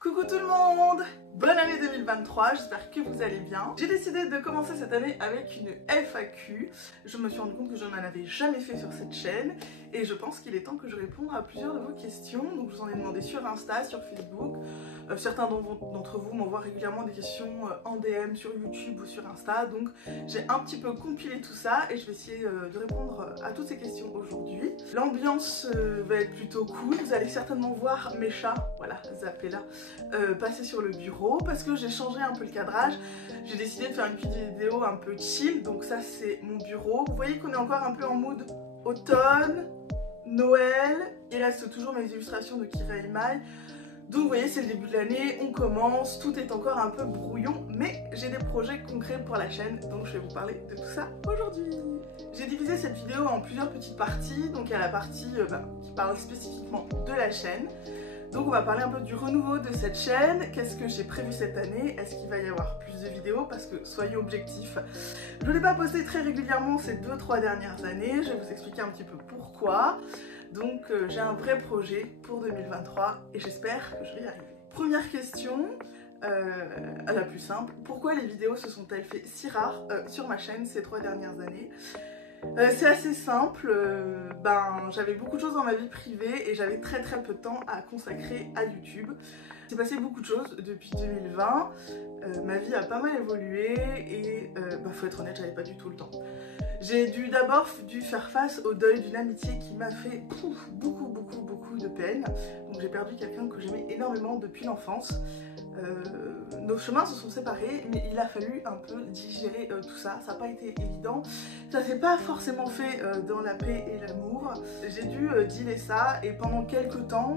Coucou tout le monde! Bonne année 2023, j'espère que vous allez bien. J'ai décidé de commencer cette année avec une FAQ. Je me suis rendu compte que je n'en avais jamais fait sur cette chaîne et je pense qu'il est temps que je réponde à plusieurs de vos questions. Donc je vous en ai demandé sur Insta, sur Facebook. Certains d'entre vous m'envoient régulièrement des questions en DM sur YouTube ou sur Insta. Donc j'ai un petit peu compilé tout ça et je vais essayer de répondre à toutes ces questions aujourd'hui. L'ambiance va être plutôt cool. Vous allez certainement voir mes chats, voilà, zappez là, passer sur le bureau parce que j'ai changé un peu le cadrage. J'ai décidé de faire une petite vidéo un peu chill. Donc ça c'est mon bureau. Vous voyez qu'on est encore un peu en mood automne, Noël. Il reste toujours mes illustrations de Kira Imai. Donc vous voyez, c'est le début de l'année, on commence, tout est encore un peu brouillon, mais j'ai des projets concrets pour la chaîne, donc je vais vous parler de tout ça aujourd'hui. J'ai divisé cette vidéo en plusieurs petites parties, donc il y a la partie qui parle spécifiquement de la chaîne. Donc on va parler un peu du renouveau de cette chaîne, qu'est-ce que j'ai prévu cette année, est-ce qu'il va y avoir plus de vidéos, parce que soyons objectifs, je ne l'ai pas posté très régulièrement ces 2-3 dernières années, je vais vous expliquer un petit peu pourquoi. Donc j'ai un vrai projet pour 2023 et j'espère que je vais y arriver. Première question, la plus simple, pourquoi les vidéos se sont-elles fait si rares sur ma chaîne ces 3 dernières années? C'est assez simple, j'avais beaucoup de choses dans ma vie privée et j'avais très peu de temps à consacrer à YouTube. Il s'est passé beaucoup de choses depuis 2020, ma vie a pas mal évolué et faut être honnête, j'avais pas du tout le temps. J'ai d'abord dû faire face au deuil d'une amitié qui m'a fait beaucoup de peine. Donc j'ai perdu quelqu'un que j'aimais énormément depuis l'enfance. Nos chemins se sont séparés, mais il a fallu un peu digérer tout ça. Ça n'a pas été évident. Ça s'est pas forcément fait dans la paix et l'amour. J'ai dû dealer ça et pendant quelques temps,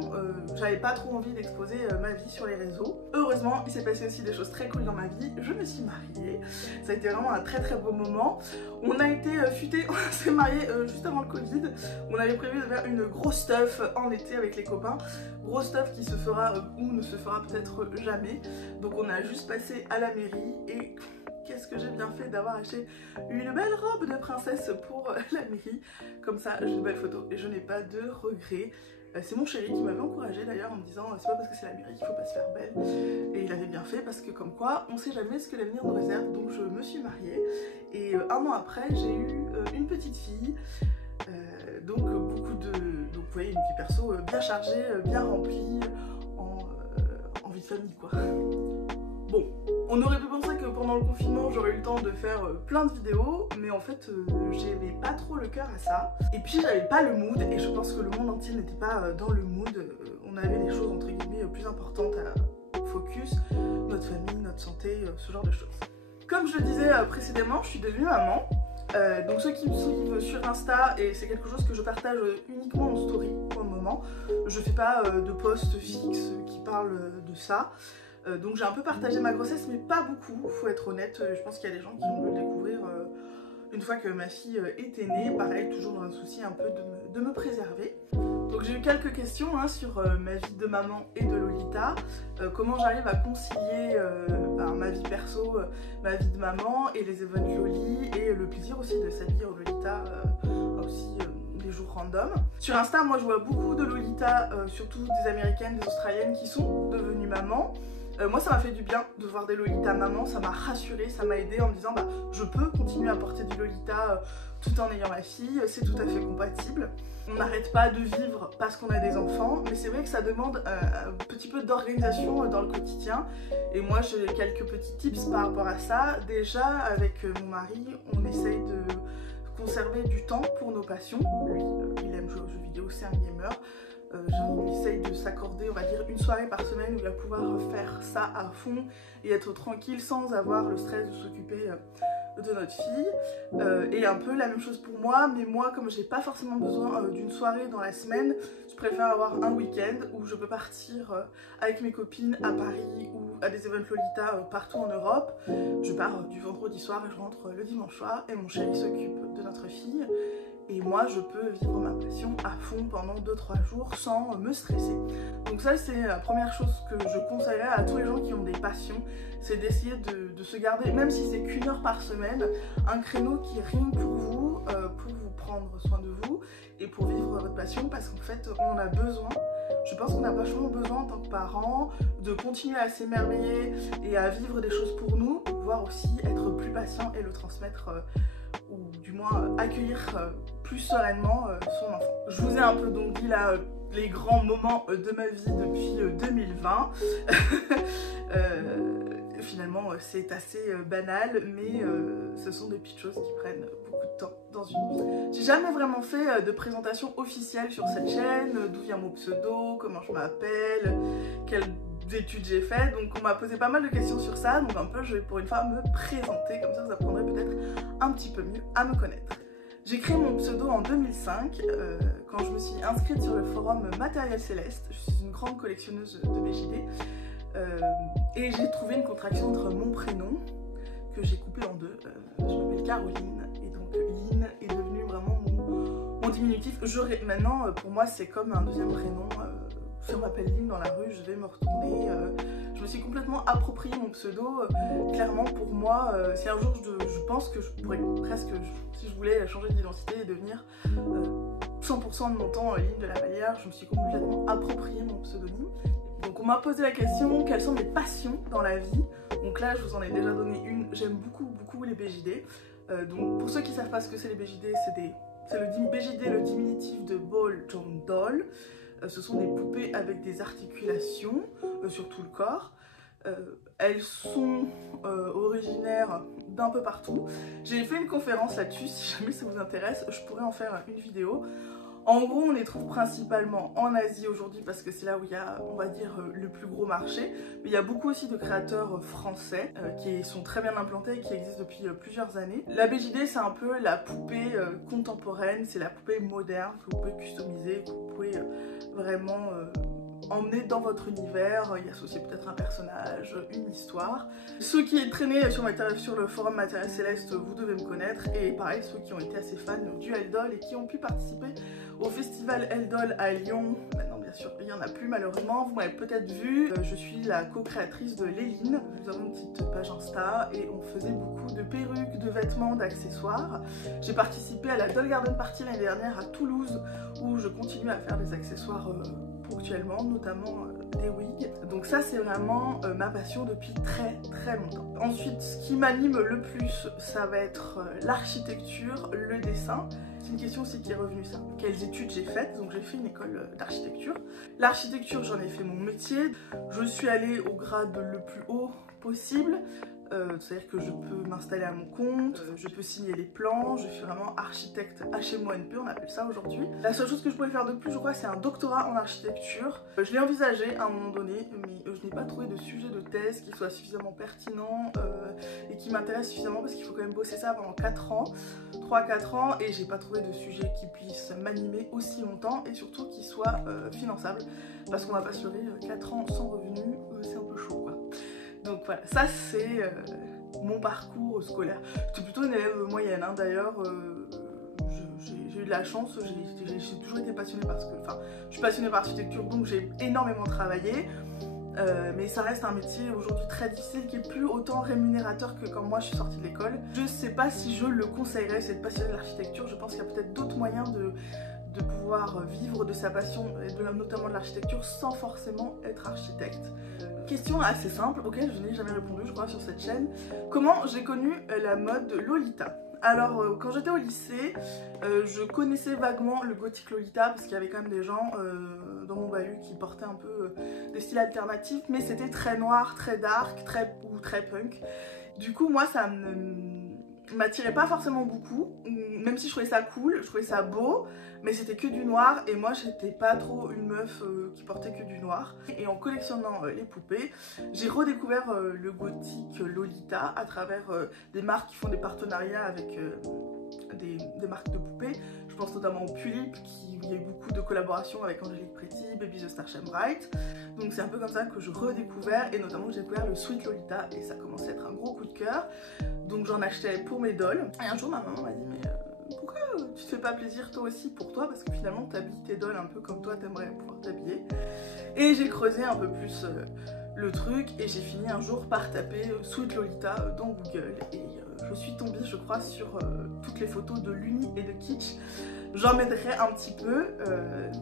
j'avais pas trop envie d'exposer ma vie sur les réseaux. Heureusement, il s'est passé aussi des choses très cool dans ma vie. Je me suis mariée. Ça a été vraiment un très beau moment. On a été futés, on s'est mariés juste avant le Covid. On avait prévu de faire une grosse stuff en été avec les copains. Grosse stuff qui se fera ou ne se fera peut-être jamais. Donc on a juste passé à la mairie et qu'est-ce que j'ai bien fait d'avoir acheté une belle robe de princesse pour la mairie. Comme ça, j'ai de belles photos et je n'ai pas de regrets. C'est mon chéri qui m'avait encouragée d'ailleurs en me disant c'est pas parce que c'est la mairie qu'il faut pas se faire belle. Et il avait bien fait parce que comme quoi on sait jamais ce que l'avenir nous réserve. Donc je me suis mariée et un an après j'ai eu une petite fille. Donc vous voyez une vie perso bien chargée, bien remplie en vie de famille quoi. Bon, on aurait pu penser que pendant le confinement j'aurais eu le temps de faire plein de vidéos, mais en fait j'avais pas trop le cœur à ça. Et puis j'avais pas le mood, et je pense que le monde entier n'était pas dans le mood. On avait des choses entre guillemets plus importantes à focus, notre famille, notre santé, ce genre de choses. Comme je le disais précédemment, je suis devenue maman. Donc ceux qui me suivent sur Insta, et c'est quelque chose que je partage uniquement en story pour le moment, je fais pas de post fixe qui parle de ça. Donc j'ai un peu partagé ma grossesse, mais pas beaucoup, faut être honnête. Je pense qu'il y a des gens qui vont le découvrir une fois que ma fille était née. Pareil, toujours dans un souci un peu de me préserver. Donc j'ai eu quelques questions sur ma vie de maman et de Lolita. Comment j'arrive à concilier ma vie perso, ma vie de maman et les events Loli, et le plaisir aussi de s'habiller en Lolita, aussi des jours random. Sur Insta, moi je vois beaucoup de Lolita, surtout des américaines, des australiennes qui sont devenues mamans. Moi ça m'a fait du bien de voir des Lolita maman, ça m'a rassurée, ça m'a aidée en me disant je peux continuer à porter du Lolita tout en ayant ma fille, c'est tout à fait compatible. On n'arrête pas de vivre parce qu'on a des enfants, mais c'est vrai que ça demande un petit peu d'organisation dans le quotidien. Et moi j'ai quelques petits tips par rapport à ça. Déjà avec mon mari, on essaye de conserver du temps pour nos passions. Lui, il aime jouer aux jeux vidéo, c'est un gamer. On essaye de s'accorder, on va dire, une soirée par semaine où il va pouvoir faire ça à fond et être tranquille sans avoir le stress de s'occuper de notre fille. Et un peu la même chose pour moi, mais moi comme j'ai pas forcément besoin d'une soirée dans la semaine, je préfère avoir un week-end où je peux partir avec mes copines à Paris ou à des events Lolita partout en Europe. Je pars du vendredi soir et je rentre le dimanche soir et mon chéri s'occupe de notre fille. Et moi je peux vivre ma passion à fond pendant 2-3 jours sans me stresser. Donc ça c'est la première chose que je conseillerais à tous les gens qui ont des passions, c'est d'essayer de se garder, même si c'est qu'1 heure par semaine, un créneau qui est rien pour vous prendre soin de vous et pour vivre votre passion, parce qu'en fait on en a besoin Je pense qu'on a vachement besoin en tant que parents de continuer à s'émerveiller et à vivre des choses pour nous, voire aussi être plus patient et le transmettre, ou du moins accueillir plus sereinement son enfant. Je vous ai un peu donc dit là les grands moments de ma vie depuis 2020. Finalement c'est assez banal, mais ce sont des petites choses qui prennent beaucoup de temps dans une vie. J'ai jamais vraiment fait de présentation officielle sur cette chaîne, d'où vient mon pseudo, comment je m'appelle, quelles études j'ai fait, donc on m'a posé pas mal de questions sur ça, donc un peu je vais pour une fois me présenter, comme ça vous apprendrez peut-être un petit peu mieux à me connaître. J'ai créé mon pseudo en 2005, quand je me suis inscrite sur le forum Matériel Céleste. Je suis une grande collectionneuse de BJD. Et j'ai trouvé une contraction entre mon prénom, que j'ai coupé en deux. Je m'appelle Caroline, et donc Lynn est devenu vraiment mon diminutif. Maintenant, pour moi, c'est comme un deuxième prénom. Si on m'appelle Lynn dans la rue, je vais me retourner. Je me suis complètement approprié mon pseudo. Clairement, pour moi, si un jour je pense que je pourrais presque, si je voulais changer d'identité et devenir 100% de mon temps Lynn de la Vallière, je me suis complètement approprié mon pseudonyme. Donc on m'a posé la question, quelles sont mes passions dans la vie? Donc là, je vous en ai déjà donné une. J'aime beaucoup les BJD. Donc pour ceux qui ne savent pas ce que c'est les BJD, c'est le BJD, le diminutif de Ball John Doll. Ce sont des poupées avec des articulations sur tout le corps. Elles sont originaires d'un peu partout. J'ai fait une conférence là-dessus, si jamais ça vous intéresse, je pourrais en faire une vidéo. En gros, on les trouve principalement en Asie aujourd'hui parce que c'est là où il y a, on va dire, le plus gros marché. Mais il y a beaucoup aussi de créateurs français qui sont très bien implantés et qui existent depuis plusieurs années. La BJD, c'est un peu la poupée contemporaine, c'est la poupée moderne que vous pouvez customiser, que vous pouvez vraiment emmener dans votre univers, y associer peut-être un personnage, une histoire. Ceux qui traînaient sur le forum Matériel Céleste, vous devez me connaître, et pareil, ceux qui ont été assez fans du Eldol et qui ont pu participer au festival Eldol à Lyon. Maintenant, bien sûr, il n'y en a plus malheureusement, vous m'avez peut-être vu, je suis la co-créatrice de Léline. Nous avons une petite page Insta et on faisait beaucoup de perruques, de vêtements, d'accessoires. J'ai participé à la Doll Garden Party l'année dernière à Toulouse, où je continue à faire des accessoires ponctuellement, notamment des wigs. Donc ça, c'est vraiment ma passion depuis très longtemps. Ensuite, ce qui m'anime le plus, ça va être l'architecture, le dessin. C'est une question aussi qui est revenue, ça. Quelles études j'ai faites? Donc j'ai fait une école d'architecture. L'architecture, j'en ai fait mon métier. Je suis allée au grade le plus haut possible. C'est-à-dire que je peux m'installer à mon compte, je peux signer les plans, je suis vraiment architecte HMONP, on appelle ça aujourd'hui. La seule chose que je pourrais faire de plus, je crois, c'est un doctorat en architecture. Je l'ai envisagé à un moment donné, mais je n'ai pas trouvé de sujet de thèse qui soit suffisamment pertinent et qui m'intéresse suffisamment, parce qu'il faut quand même bosser ça pendant 4 ans, 3-4 ans, et j'ai pas trouvé de sujet qui puisse m'animer aussi longtemps et surtout qui soit finançable, parce qu'on va pas se lever 4 ans sans revenu, c'est un peu chaud quoi. Donc voilà, ça c'est mon parcours scolaire. J'étais plutôt une élève moyenne, hein. D'ailleurs j'ai eu de la chance, j'ai toujours été passionnée je suis passionnée par l'architecture, donc j'ai énormément travaillé. Mais ça reste un métier aujourd'hui très difficile, qui est plus autant rémunérateur que quand moi je suis sortie de l'école. Je sais pas si je le conseillerais, c'est de passionner de l'architecture. Je pense qu'il y a peut-être d'autres moyens de pouvoir vivre de sa passion, et notamment de l'architecture, sans forcément être architecte. Question assez simple, auquel je n'ai jamais répondu, je crois, sur cette chaîne. Comment j'ai connu la mode Lolita? Alors, quand j'étais au lycée, je connaissais vaguement le gothique Lolita, parce qu'il y avait quand même des gens dans mon bahut qui portaient un peu des styles alternatifs, mais c'était très noir, très dark, très punk. Du coup, moi, ça m'attirait pas forcément beaucoup, même si je trouvais ça cool, je trouvais ça beau, mais c'était que du noir, et moi j'étais pas trop une meuf qui portait que du noir. Et en collectionnant les poupées, j'ai redécouvert le gothique Lolita à travers des marques qui font des partenariats avec des marques de poupées. Je pense notamment au Pulip, il y a eu beaucoup de collaborations avec Angélique Pretty, Baby the Starshine Bright. Donc c'est un peu comme ça que je redécouvert, et notamment j'ai découvert le Sweet Lolita, et ça commençait à être un gros coup de cœur. Donc j'en achetais pour mes dolls. Et un jour ma maman m'a dit, mais pourquoi tu te fais pas plaisir toi aussi pour toi, parce que finalement t'habilles tes dolls un peu comme toi t'aimerais pouvoir t'habiller. Et j'ai creusé un peu plus le truc, et j'ai fini un jour par taper Sweet Lolita dans Google, et je suis tombée, je crois, sur toutes les photos de Luni et de Kitsch. J'en mettrai un petit peu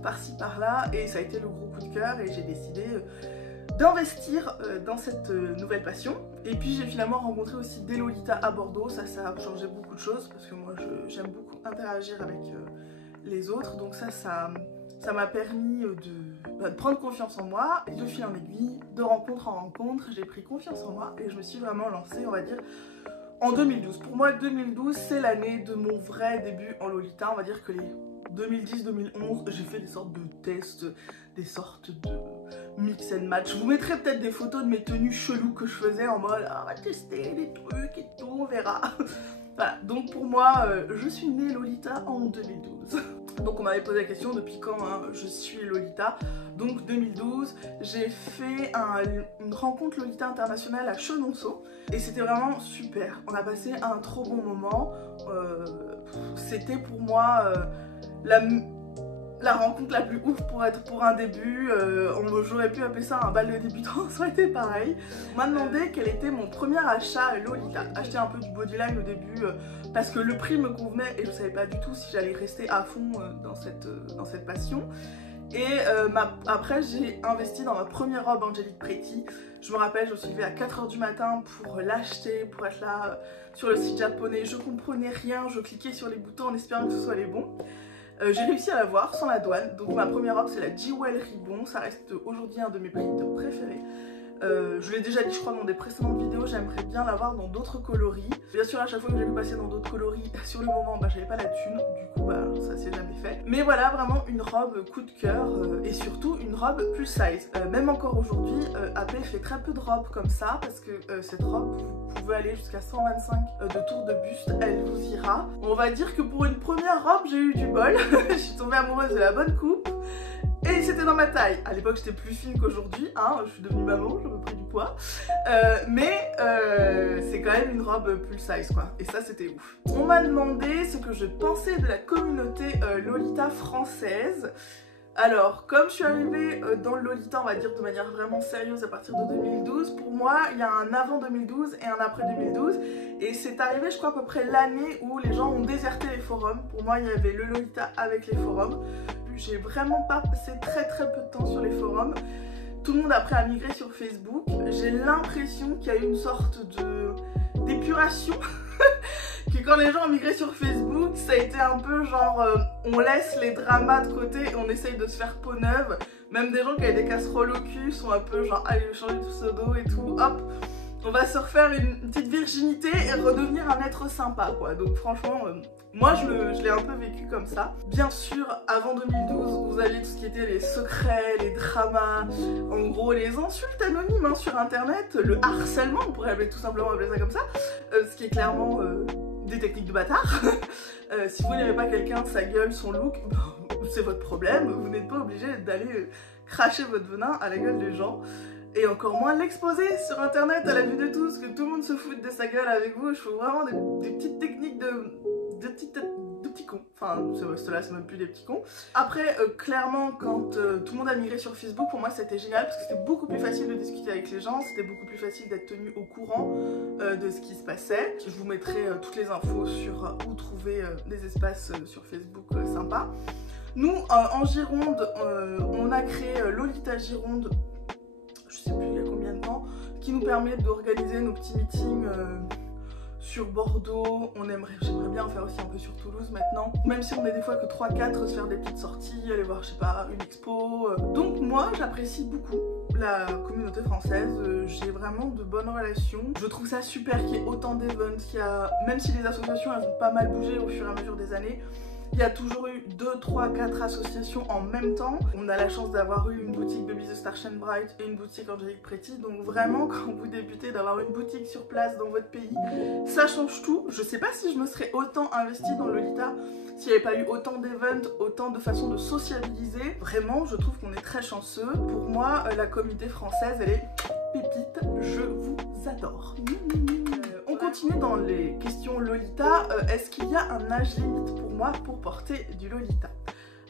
par-ci par-là et ça a été le gros coup de cœur et j'ai décidé d'investir dans cette nouvelle passion. Et puis j'ai finalement rencontré aussi des Lolitas à Bordeaux, ça a changé beaucoup de choses parce que moi j'aime beaucoup interagir avec les autres, donc ça m'a permis de prendre confiance en moi et de fil en aiguille, de rencontre en rencontre, j'ai pris confiance en moi et je me suis vraiment lancée, on va dire, en 2012. Pour moi 2012 c'est l'année de mon vrai début en Lolita, on va dire que les 2010-2011 j'ai fait des sortes de tests, des sortes de mix and match. Je vous mettrai peut-être des photos de mes tenues cheloues que je faisais en mode ah, on va tester des trucs et tout, on verra. Voilà, donc pour moi je suis née Lolita en 2012. Donc on m'avait posé la question depuis quand je suis Lolita. Donc 2012, j'ai fait une rencontre Lolita internationale à Chenonceau et c'était vraiment super. On a passé un trop bon moment. C'était pour moi la rencontre la plus ouf pour un début. J'aurais pu appeler ça un bal de débutant, ça aurait été pareil. On m'a demandé quel était mon premier achat Lolita. Acheter un peu du bodyline au début parce que le prix me convenait et je savais pas du tout si j'allais rester à fond dans cette passion. Et après j'ai investi dans ma première robe Angelique Pretty. Je me rappelle, je me suis levée à 4 h du matin pour l'acheter, pour être là sur le site japonais. Je comprenais rien, je cliquais sur les boutons en espérant que ce soit les bons. J'ai réussi à l'avoir sans la douane. Donc ma première robe c'est la Jewel Ribbon. Ça reste aujourd'hui un de mes prints préférés. Je l'ai déjà dit je crois dans des précédentes vidéos, j'aimerais bien l'avoir dans d'autres coloris. Bien sûr à chaque fois que j'ai vu passer dans d'autres coloris, sur le moment j'avais pas la thune, du coup ça s'est jamais fait. Mais voilà, vraiment une robe coup de cœur et surtout une robe plus size. Même encore aujourd'hui, AP fait très peu de robes comme ça parce que cette robe vous pouvez aller jusqu'à 125 de tour de buste, elle vous ira. On va dire que pour une première robe j'ai eu du bol, je suis tombée amoureuse de la bonne coupe. Et c'était dans ma taille. À l'époque j'étais plus fine qu'aujourd'hui, je suis devenue maman, j'ai repris du poids. Mais c'est quand même une robe plus size quoi. Et ça c'était ouf. On m'a demandé ce que je pensais de la communauté Lolita française. Alors, comme je suis arrivée dans le Lolita, on va dire de manière vraiment sérieuse à partir de 2012, pour moi, il y a un avant 2012 et un après 2012. Et c'est arrivé, je crois, à peu près l'année où les gens ont déserté les forums. Pour moi, il y avait le Lolita avec les forums. J'ai vraiment pas passé très peu de temps sur les forums. Tout le monde après a migré sur Facebook. J'ai l'impression qu'il y a eu une sorte d'épuration. Que quand les gens ont migré sur Facebook, ça a été un peu genre on laisse les dramas de côté et on essaye de se faire peau neuve. Même des gens qui avaient des casseroles au cul sont un peu genre allez changer de pseudo et tout, hop, on va se refaire une petite virginité et redevenir un être sympa quoi. Donc franchement, moi je l'ai un peu vécu comme ça. Bien sûr, avant 2012, vous aviez tout ce qui était les secrets, les dramas, en gros les insultes anonymes sur internet, le harcèlement, on pourrait tout simplement appeler ça comme ça, ce qui est clairement des techniques de bâtard. Si vous n'aimez pas quelqu'un, sa gueule, son look, c'est votre problème, vous n'êtes pas obligé d'aller cracher votre venin à la gueule des gens. Et encore moins l'exposer sur internet à la vue de tous, que tout le monde se foute de sa gueule avec vous. Je trouve vraiment des petites techniques de petits cons. Enfin, ceux-là, c'est même plus des petits cons. Après, clairement, quand tout le monde a migré sur Facebook, pour moi, c'était génial parce que c'était beaucoup plus facile de discuter avec les gens, c'était beaucoup plus facile d'être tenu au courant de ce qui se passait. Je vous mettrai toutes les infos sur où trouver des espaces sur Facebook sympas. Nous, en Gironde, on a créé Lolita Gironde, je sais plus il y a combien de temps, qui nous permet d'organiser nos petits meetings sur Bordeaux. J'aimerais bien en faire aussi un peu sur Toulouse maintenant, même si on est des fois que 3-4, se faire des petites sorties, aller voir je sais pas une expo. Donc moi j'apprécie beaucoup la communauté française, j'ai vraiment de bonnes relations. Je trouve ça super qu'il y ait autant d'events, même si les associations elles ont pas mal bougé au fur et à mesure des années, il y a toujours eu 2, 3, 4 associations en même temps. On a la chance d'avoir eu une boutique Baby the Star Shine Bright et une boutique Angelique Pretty. Donc vraiment, quand vous débutez, d'avoir une boutique sur place dans votre pays, ça change tout. Je sais pas si je me serais autant investie dans Lolita s'il n'y avait pas eu autant d'events, autant de façons de sociabiliser. Vraiment, je trouve qu'on est très chanceux. Pour moi, la communauté française, elle est pépite. Je vous adore. On continue dans les questions Lolita. Est-ce qu'il y a un âge limite pour moi pour porter du Lolita?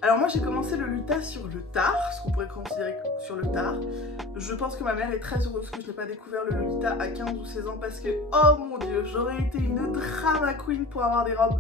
Alors moi j'ai commencé le Lolita sur le tard, ce qu'on pourrait considérer sur le tard. Je pense que ma mère est très heureuse que je n'ai pas découvert le Lolita à 15 ou 16 ans parce que, oh mon dieu, j'aurais été une drama queen pour avoir des robes,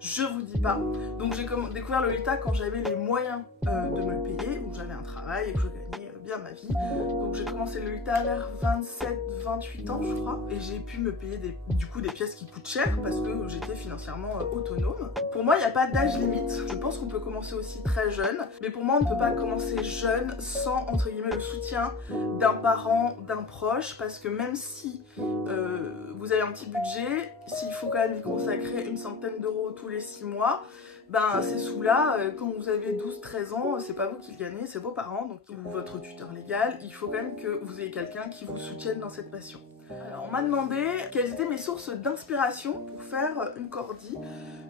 je vous dis pas. Donc j'ai découvert le Lolita quand j'avais les moyens de me le payer, où j'avais un travail et que je gagnais bien ma vie. Donc j'ai commencé le Lolita vers 27-28 ans je crois, et j'ai pu me payer du coup des pièces qui coûtent cher parce que j'étais financièrement autonome. Pour moi il n'y a pas d'âge limite, je pense qu'on peut commencer aussi très jeune, mais pour moi on ne peut pas commencer jeune sans entre guillemets le soutien d'un parent, d'un proche, parce que même si vous avez un petit budget, s'il faut quand même y consacrer une centaine d'euros tous les 6 mois, ben ces sous-là, quand vous avez 12-13 ans, c'est pas vous qui le gagnez, c'est vos parents, donc ou votre tuteur légal. Il faut quand même que vous ayez quelqu'un qui vous soutienne dans cette passion. Alors on m'a demandé quelles étaient mes sources d'inspiration pour faire une cordi,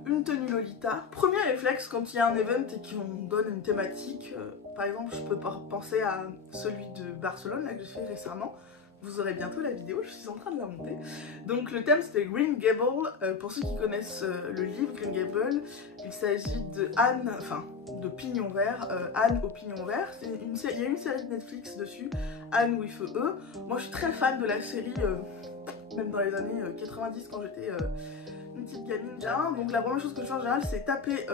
une tenue Lolita. Premier réflexe quand il y a un event et qu'on donne une thématique, par exemple je peux penser à celui de Barcelone là, que j'ai fait récemment. Vous aurez bientôt la vidéo, je suis en train de la monter. Donc le thème c'était Green Gable. Pour ceux qui connaissent le livre Green Gable, il s'agit de Anne, enfin de Pignon Vert, Anne au Pignon Vert. Il y a une série de Netflix dessus, Anne with E. Moi je suis très fan de la série, même dans les années 90 quand j'étais une petite gamine déjà. Donc la première chose que je fais en général c'est taper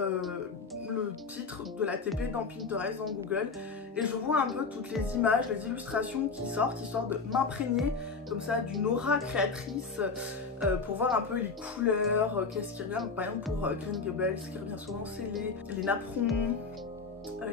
le titre de la TP dans Pinterest, dans Google, et je vois un peu toutes les images, les illustrations qui sortent, histoire de m'imprégner comme ça d'une aura créatrice pour voir un peu les couleurs, qu'est-ce qui revient. Par exemple pour Green Gable, ce qui revient souvent c'est les napperons,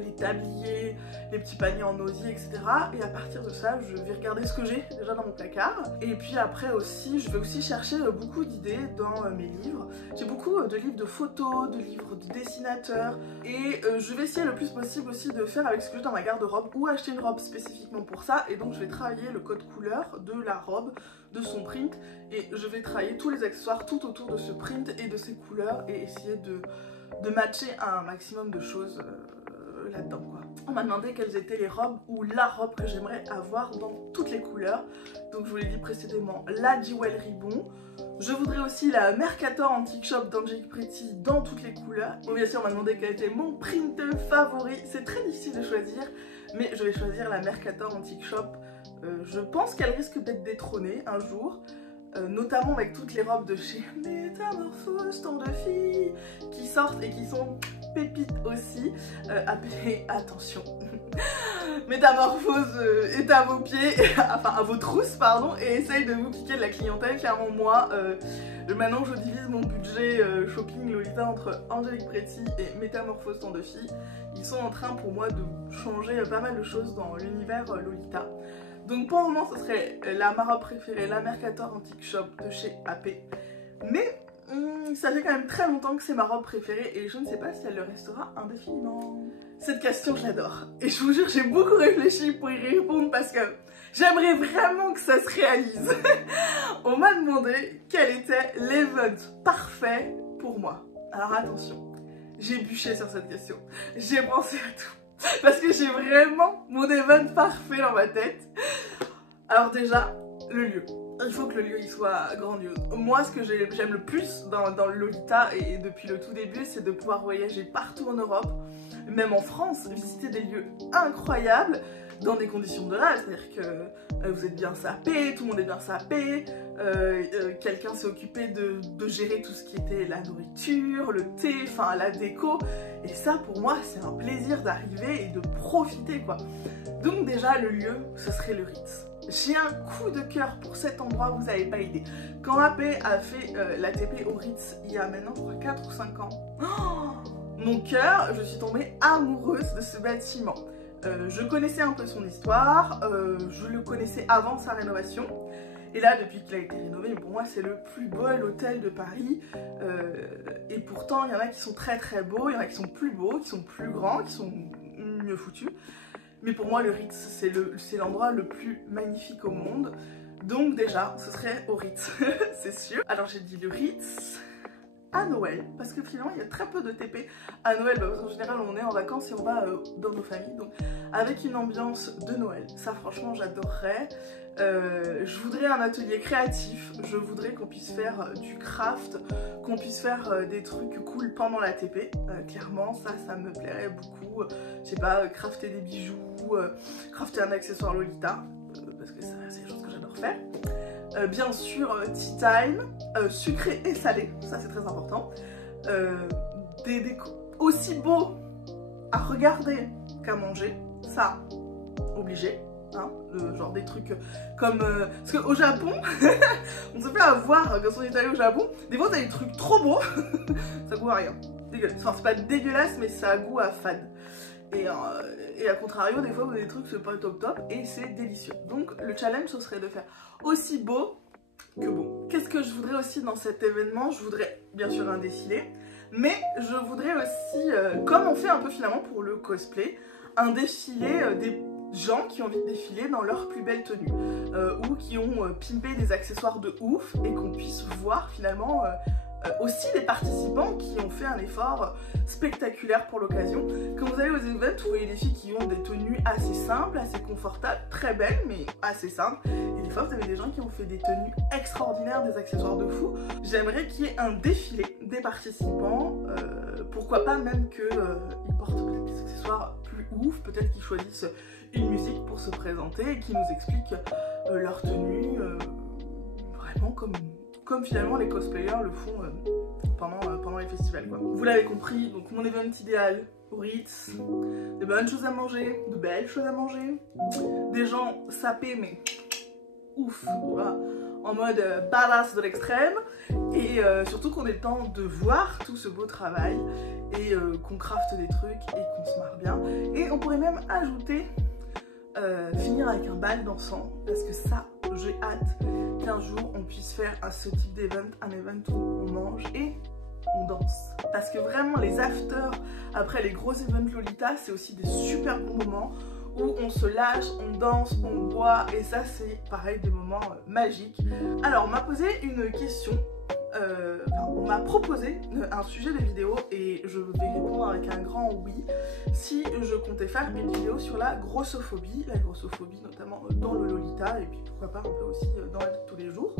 les tabliers, les petits paniers en osier, etc. Et à partir de ça, je vais regarder ce que j'ai déjà dans mon placard. Et puis après aussi, je vais aussi chercher beaucoup d'idées dans mes livres. J'ai beaucoup de livres de photos, de livres de dessinateurs. Et je vais essayer le plus possible aussi de faire avec ce que j'ai dans ma garde-robe ou acheter une robe spécifiquement pour ça. Et donc je vais travailler le code couleur de la robe, de son print. Et je vais travailler tous les accessoires tout autour de ce print et de ses couleurs et essayer de matcher un maximum de choses là-dedans quoi. On m'a demandé quelles étaient les robes ou la robe que j'aimerais avoir dans toutes les couleurs. Donc je vous l'ai dit précédemment, la Jewel Ribbon. Je voudrais aussi la Mercator Antique Shop d'Angelique Pretty dans toutes les couleurs. Bon, bien sûr on m'a demandé quel était mon print favori. C'est très difficile de choisir, mais je vais choisir la Mercator Antique Shop. Je pense qu'elle risque d'être détrônée un jour. Notamment avec toutes les robes de chez Métamorphose, tant de filles qui sortent et qui sont pépites aussi. Attention, Métamorphose est à vos pieds, enfin à vos trousses pardon, et essaye de vous piquer de la clientèle. Clairement moi, maintenant je divise mon budget shopping Lolita entre Angelique Pretty et Métamorphose tant de filles. Ils sont en train pour moi de changer pas mal de choses dans l'univers Lolita. Donc pour le moment ce serait ma robe préférée, la Mercator Antique Shop de chez AP. Mais ça fait quand même très longtemps que c'est ma robe préférée et je ne sais pas si elle le restera indéfiniment. Cette question je l'adore. Et je vous jure j'ai beaucoup réfléchi pour y répondre parce que j'aimerais vraiment que ça se réalise. On m'a demandé quel était l'event parfait pour moi. Alors attention, j'ai bûché sur cette question. J'ai pensé à tout. Parce que j'ai vraiment mon event parfait dans ma tête. Alors déjà, le lieu. Il faut que le lieu il soit grandiose. Moi, ce que j'aime le plus dans le Lolita, et depuis le tout début, c'est de pouvoir voyager partout en Europe, même en France, visiter des lieux incroyables, dans des conditions de rêve, c'est-à-dire que vous êtes bien sapé, tout le monde est bien sapé, quelqu'un s'est occupé de gérer tout ce qui était la nourriture, le thé, enfin la déco, et ça pour moi c'est un plaisir d'arriver et de profiter quoi. Donc déjà le lieu, ce serait le Ritz. J'ai un coup de cœur pour cet endroit, vous n'avez pas idée. Quand AP a fait la TP au Ritz il y a maintenant je crois 4 ou 5 ans, mon cœur, je suis tombée amoureuse de ce bâtiment. Je connaissais un peu son histoire, je le connaissais avant sa rénovation. Et là, depuis qu'il a été rénové, pour moi, c'est le plus beau hôtel de Paris. Et pourtant, il y en a qui sont très très beaux, il y en a qui sont plus beaux, qui sont plus grands, qui sont mieux foutus. Mais pour moi, le Ritz, c'est l'endroit le plus magnifique au monde. Donc déjà, ce serait au Ritz, c'est sûr. Alors j'ai dit le Ritz, à Noël, parce que finalement il y a très peu de TP à Noël, parce qu'en général on est en vacances et on va dans nos familles, donc avec une ambiance de Noël, ça franchement j'adorerais. Je voudrais un atelier créatif, je voudrais qu'on puisse faire du craft, qu'on puisse faire des trucs cool pendant la TP, clairement ça me plairait beaucoup, je sais pas, crafter des bijoux, crafter un accessoire Lolita, parce que c'est des choses que j'adore faire. Bien sûr tea time, sucré et salé, ça c'est très important, des aussi beaux à regarder qu'à manger, ça obligé. Hein, genre des trucs comme parce qu'au Japon on se fait avoir quand on est allé au Japon, des fois t'as des trucs trop beaux ça goûte à rien, dégueulasse, enfin c'est pas dégueulasse mais ça a goût à fade et à contrario des fois vous avez des trucs c'est pas top et c'est délicieux. Donc le challenge ce serait de faire aussi beau que bon. Qu'est-ce que je voudrais aussi dans cet événement? Je voudrais bien sûr un défilé, mais je voudrais aussi comme on fait un peu finalement pour le cosplay, un défilé des gens qui ont envie de défiler dans leur plus belle tenue ou qui ont pimpé des accessoires de ouf et qu'on puisse voir finalement aussi des participants qui ont fait un effort spectaculaire pour l'occasion. Quand vous allez aux events, vous voyez des filles qui ont des tenues assez simples, assez confortables, très belles mais assez simples, et des fois vous avez des gens qui ont fait des tenues extraordinaires, des accessoires de fou. J'aimerais qu'il y ait un défilé des participants, pourquoi pas même qu'ils portent des accessoires plus ouf, peut-être qu'ils choisissent une musique pour se présenter et qui nous expliquent leur tenue vraiment comme finalement les cosplayers le font pendant les festivals quoi. Vous l'avez compris, donc mon event idéal au Ritz, des bonnes choses à manger, de belles choses à manger, des gens sapés mais ouf, voilà, en mode badass de l'extrême, et surtout qu'on ait le temps de voir tout ce beau travail et qu'on crafte des trucs et qu'on se marre bien. Et on pourrait même ajouter finir avec un bal dansant, parce que ça j'ai hâte qu'un jour on puisse faire à ce type d'event, un event où on mange et on danse, parce que vraiment les afters après les gros events Lolita c'est aussi des super bons moments où on se lâche, on danse, on boit, et ça c'est pareil des moments magiques. Alors on m'a posé une question, on m'a proposé un sujet de vidéo et je vais répondre avec un grand oui si je comptais faire une vidéo sur la grossophobie notamment dans le Lolita et puis pourquoi pas un peu aussi dans la vie de tous les jours.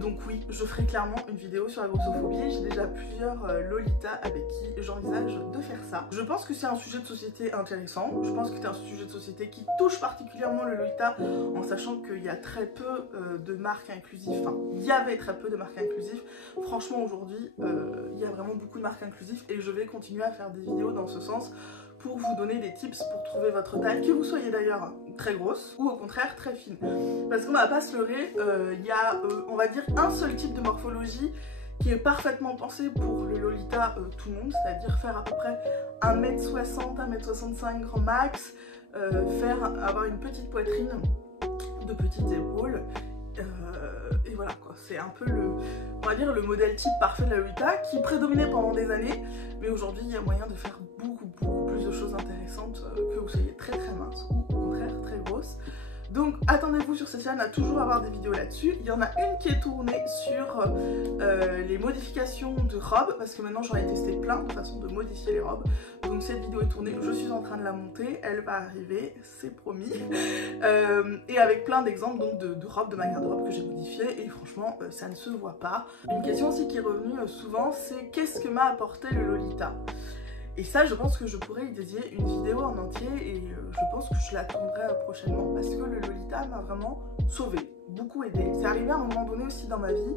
Donc oui, je ferai clairement une vidéo sur la grossophobie, j'ai déjà plusieurs Lolita avec qui j'envisage de faire ça. Je pense que c'est un sujet de société intéressant, je pense que c'est un sujet de société qui touche particulièrement le Lolita en sachant qu'il y a très peu de marques inclusives, enfin il y avait très peu de marques inclusives. Franchement aujourd'hui il y a vraiment beaucoup de marques inclusives et je vais continuer à faire des vidéos dans ce sens pour vous donner des tips pour trouver votre taille, que vous soyez d'ailleurs très grosse ou au contraire très fine, parce qu'on va pas se leurrer, il y a on va dire un seul type de morphologie qui est parfaitement pensé pour le Lolita tout le monde, c'est-à-dire faire à peu près 1m60, 1m65 grand max, avoir une petite poitrine, de petites épaules, et voilà quoi, c'est un peu on va dire le modèle type parfait de la Lolita qui prédominait pendant des années, mais aujourd'hui il y a moyen de faire beaucoup plus de choses intéressantes, que vous soyez très mince ou au contraire très grosse. Donc attendez-vous sur cette chaîne à toujours avoir des vidéos là-dessus. Il y en a une qui est tournée sur les modifications de robes, parce que maintenant j'en ai testé plein de façons de modifier les robes. Donc cette vidéo est tournée, je suis en train de la monter, elle va arriver, c'est promis. Et avec plein d'exemples donc de robes de ma garde-robe que j'ai modifiées, et franchement ça ne se voit pas. Une question aussi qui est revenue souvent, c'est qu'est-ce que m'a apporté le Lolita? Et ça, je pense que je pourrais y dédier une vidéo en entier et je pense que je la tournerai prochainement parce que le Lolita m'a vraiment sauvée, beaucoup aidée. C'est arrivé à un moment donné aussi dans ma vie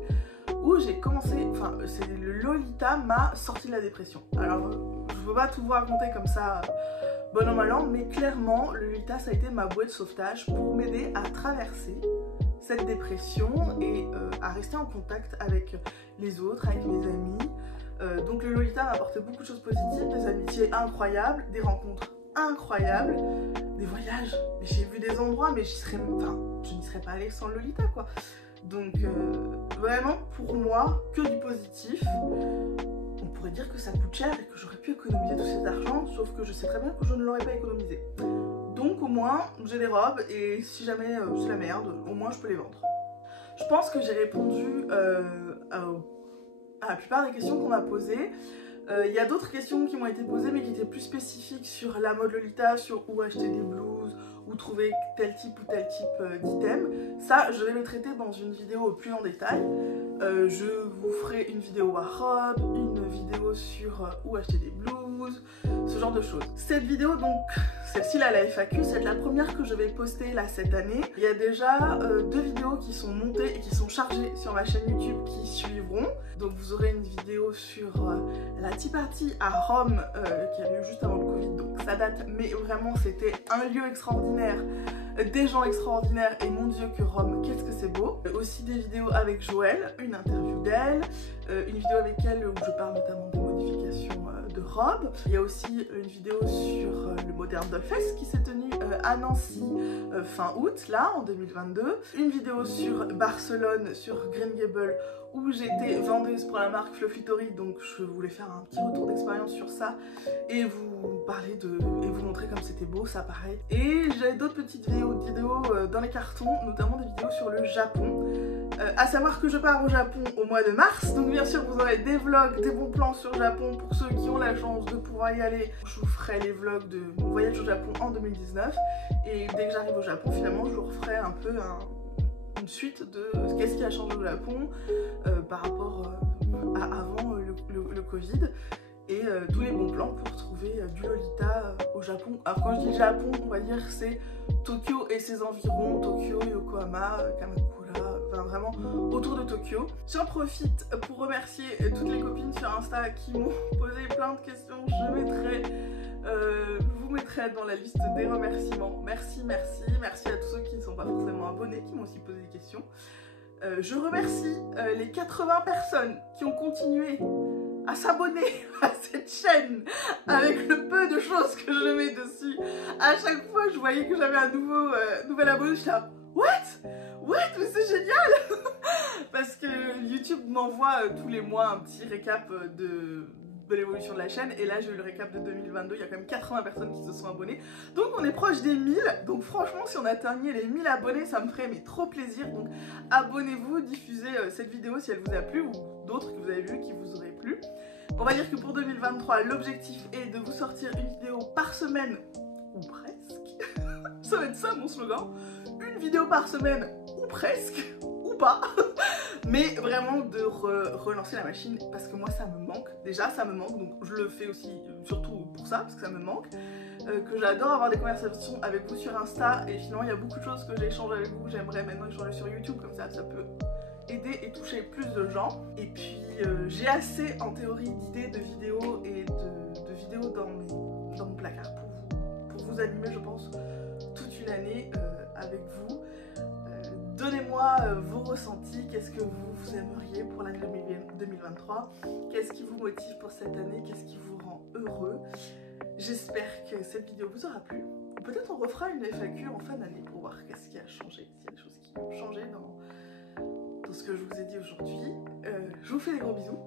où j'ai commencé, enfin, le Lolita m'a sorti de la dépression. Alors, je ne veux pas tout vous raconter comme ça, bon an mal an, mais clairement, le Lolita, ça a été ma bouée de sauvetage pour m'aider à traverser cette dépression et à rester en contact avec les autres, avec mes amis. Donc le Lolita m'a apporté beaucoup de choses positives, des amitiés incroyables, des rencontres incroyables, des voyages. J'ai vu des endroits mais je n'y serais pas allée sans le Lolita quoi. Donc vraiment pour moi que du positif. On pourrait dire que ça coûte cher et que j'aurais pu économiser tout cet argent, sauf que je sais très bien que je ne l'aurais pas économisé. Donc au moins j'ai des robes et si jamais c'est la merde, au moins je peux les vendre. Je pense que j'ai répondu à la plupart des questions qu'on m'a posées. Il y a d'autres questions qui m'ont été posées mais qui étaient plus spécifiques sur la mode Lolita, sur où acheter des blouses, où trouver tel type ou tel type d'item. Ça, je vais le traiter dans une vidéo plus en détail. Je vous ferai une vidéo à robe, une vidéo sur où acheter des blouses, ce genre de choses. Cette vidéo, donc, celle-ci là, la FAQ, c'est la première que je vais poster là cette année. Il y a déjà 2 vidéos qui sont montées et qui sont chargées sur ma chaîne YouTube qui suivront. Donc vous aurez une vidéo sur la Tea Party à Rome qui a lieu juste avant le Covid, donc ça date, mais vraiment c'était un lieu extraordinaire, des gens extraordinaires et mon Dieu que Rome, qu'est-ce que c'est beau. Aussi des vidéos avec Joël, une interview d'elle, une vidéo avec elle où je parle notamment des modifications de robe. Il y a aussi une vidéo sur le Modern Dollfest qui s'est tenu à Nancy fin août, là en 2022. Une vidéo sur Barcelone, sur Green Gables, où j'étais vendeuse pour la marque Fluffitory, donc je voulais faire un petit retour d'expérience sur ça et vous parler et vous montrer comme c'était beau, ça pareil. Et j'avais d'autres petites vidéos dans les cartons, notamment des vidéos sur le Japon. À savoir que je pars au Japon au mois de mars, donc bien sûr vous aurez des vlogs, des bons plans sur le Japon pour ceux qui ont la chance de pouvoir y aller. Je vous ferai les vlogs de mon voyage au Japon en 2019 et dès que j'arrive au Japon finalement je vous referai un peu une suite de qu'est-ce qui a changé au Japon par rapport à avant le Covid et tous les bons plans pour trouver du Lolita au Japon. Alors quand je dis Japon, on va dire que c'est Tokyo et ses environs, Tokyo, Yokohama, Kamakura, enfin vraiment autour de Tokyo. J'en profite pour remercier toutes les copines sur Insta qui m'ont posé plein de questions. Je vous mettrai dans la liste des remerciements. Merci à tous ceux qui ne sont pas forcément abonnés, qui m'ont aussi posé des questions. Je remercie les 80 personnes qui ont continué à s'abonner à cette chaîne avec le peu de choses que je mets dessus. À chaque fois je voyais que j'avais un nouvel abonné, j'étais là, what, mais c'est génial. Parce que YouTube m'envoie tous les mois un petit récap de l'évolution de la chaîne, et là j'ai eu le récap de 2022, il y a quand même 80 personnes qui se sont abonnées, donc on est proche des 1000, donc franchement si on atteignait les 1000 abonnés ça me ferait mais trop plaisir. Donc abonnez-vous, diffusez cette vidéo si elle vous a plu ou d'autres que vous avez vues qui vous auraient plu. On va dire que pour 2023 l'objectif est de vous sortir une vidéo par semaine, ou presque, ça va être ça mon slogan, une vidéo par semaine ou presque, ou pas. Mais vraiment de relancer la machine parce que moi ça me manque, déjà ça me manque, donc je le fais aussi surtout pour ça parce que ça me manque, que j'adore avoir des conversations avec vous sur Insta et finalement il y a beaucoup de choses que j'échange avec vous, j'aimerais maintenant échanger sur YouTube comme ça peut aider et toucher plus de gens. Et puis j'ai assez en théorie d'idées de vidéos et de vidéos dans mon placard pour vous animer je pense toute une année avec vous. Donnez-moi vos ressentis, qu'est-ce que vous aimeriez pour l'année 2023, qu'est-ce qui vous motive pour cette année, qu'est-ce qui vous rend heureux. J'espère que cette vidéo vous aura plu. Peut-être on refera une FAQ en fin d'année pour voir qu'est-ce qui a changé, s'il y a des choses qui ont changé dans ce que je vous ai dit aujourd'hui. Je vous fais des gros bisous.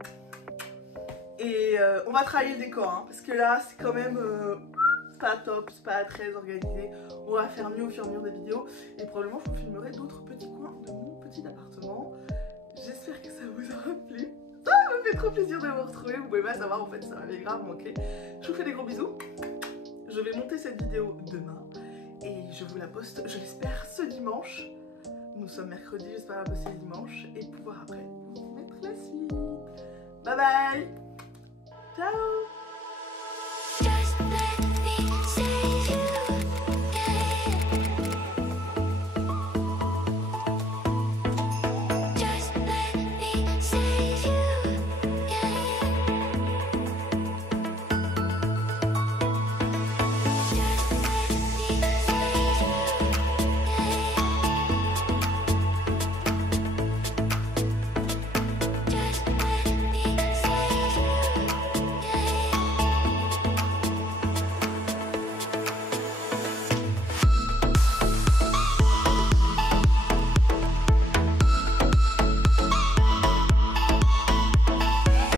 Et on va travailler le décor, hein, parce que là c'est quand même... c'est pas top, c'est pas très organisé. On va faire mieux au fur et à mesure des vidéos et probablement je vous filmerai d'autres petits coins de mon petit appartement. J'espère que ça vous aura plu. Ça me fait trop plaisir de vous retrouver, vous pouvez pas savoir en fait, ça m'avait grave manqué. Je vous fais des gros bisous. Je vais monter cette vidéo demain et je vous la poste, je l'espère, ce dimanche. Nous sommes mercredi, j'espère la poster le dimanche et pouvoir après vous mettre la suite. Bye bye. Ciao.